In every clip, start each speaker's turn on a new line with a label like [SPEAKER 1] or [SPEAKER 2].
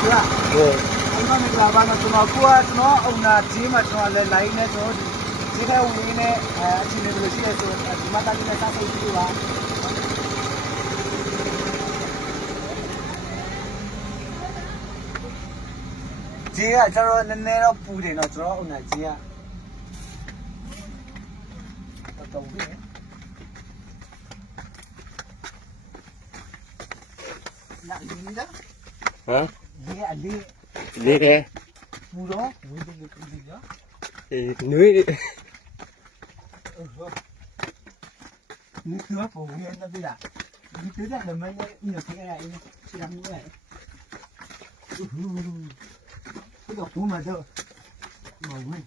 [SPEAKER 1] ဒီက
[SPEAKER 2] ဟို
[SPEAKER 1] အမမင်္ဂလာပါနော်ကျွန်တော်ကိုကကျွန်တော်အုံနာကြီးမှာကျွန်တော်လည်း line နဲ့ကျွန်တော်ဒီဒီခဲဝင်နေအဲအချိန်လေးဘယ်လိုရှိလဲဆိုတော့ဒီမှာတာလေးနဲ့စားဖို့ရှိပါဒီကကျွန်တော်နည်းနည်းတော့ပူတယ်နော်ကျွန်တော်အုံနာကြီးကတော်တော်ပြီနာလင်းဒါ
[SPEAKER 2] ဟမ်
[SPEAKER 1] ဒီကအလေး hả? Đi đi. Núi nước ừ, nước phổ
[SPEAKER 2] biến nó
[SPEAKER 1] bây giờ nước tưới là mấy nhiều cái này chỉ làm như vậy. Ừ, ừ, cái độc cú mà đâu mày mày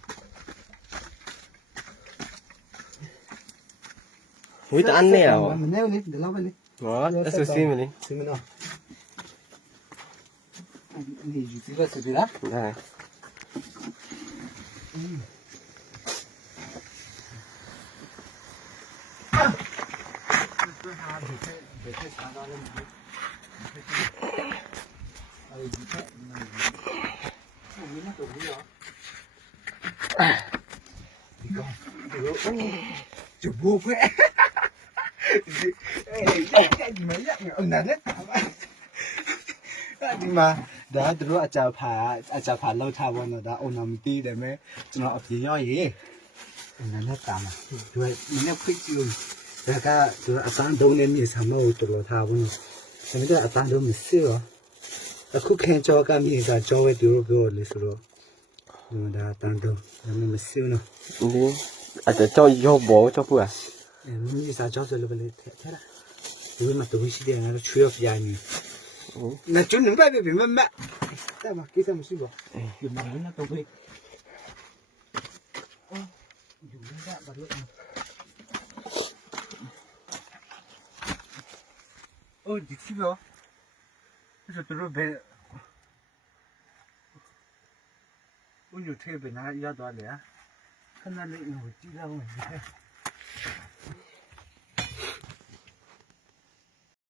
[SPEAKER 1] Ủa ta ăn nè à? Mình neo
[SPEAKER 2] đi, để lau bên đi.
[SPEAKER 1] Đó, ta sẽ xin mình đi. Xin
[SPEAKER 2] mình nào. Jupilah sebelah. Nah. Hmm.
[SPEAKER 1] Chụp vô phê cái gì mấy dạng ở nắn hết
[SPEAKER 2] ဒီ
[SPEAKER 1] မှာဒါသူတို့အကြဖာအကြဖာလောက်ထားပေါ့နော်ဒါအုံတော်မသိတယ်မဲကျွန်တော်အပြင်ရောက်ရေနာနဲ့တာမှာသူကနည်းနည်းခွိကျူဒါကသူအတန်းဒုံးနဲ့မြေဆံမောကိုတော်ထားဘူးနော်ဒါပေမဲ့အတန်းဒုံးမစစ်ရောအခုခင်ကြောကမြေကကြောပဲသူတို့ပြောလေဆိုတော့ဒါအတန်းဒုံးဒါပေမဲ့မစစ်နော်
[SPEAKER 2] ဒီအတကြောရောဘောတော့ပူอ่ะ
[SPEAKER 1] မြေစာကြောဆိုလို့ပဲလေထဲတာဒီမှာတူရှိတယ်ငါတို့ tree of yani 那就能摆别别慢慢，在吧？给咱们水果，有嘛人那都会。哦，有人在把这个。哦，你听没有？这是都是白。我有特别拿压多少钱？看那里有几两问题。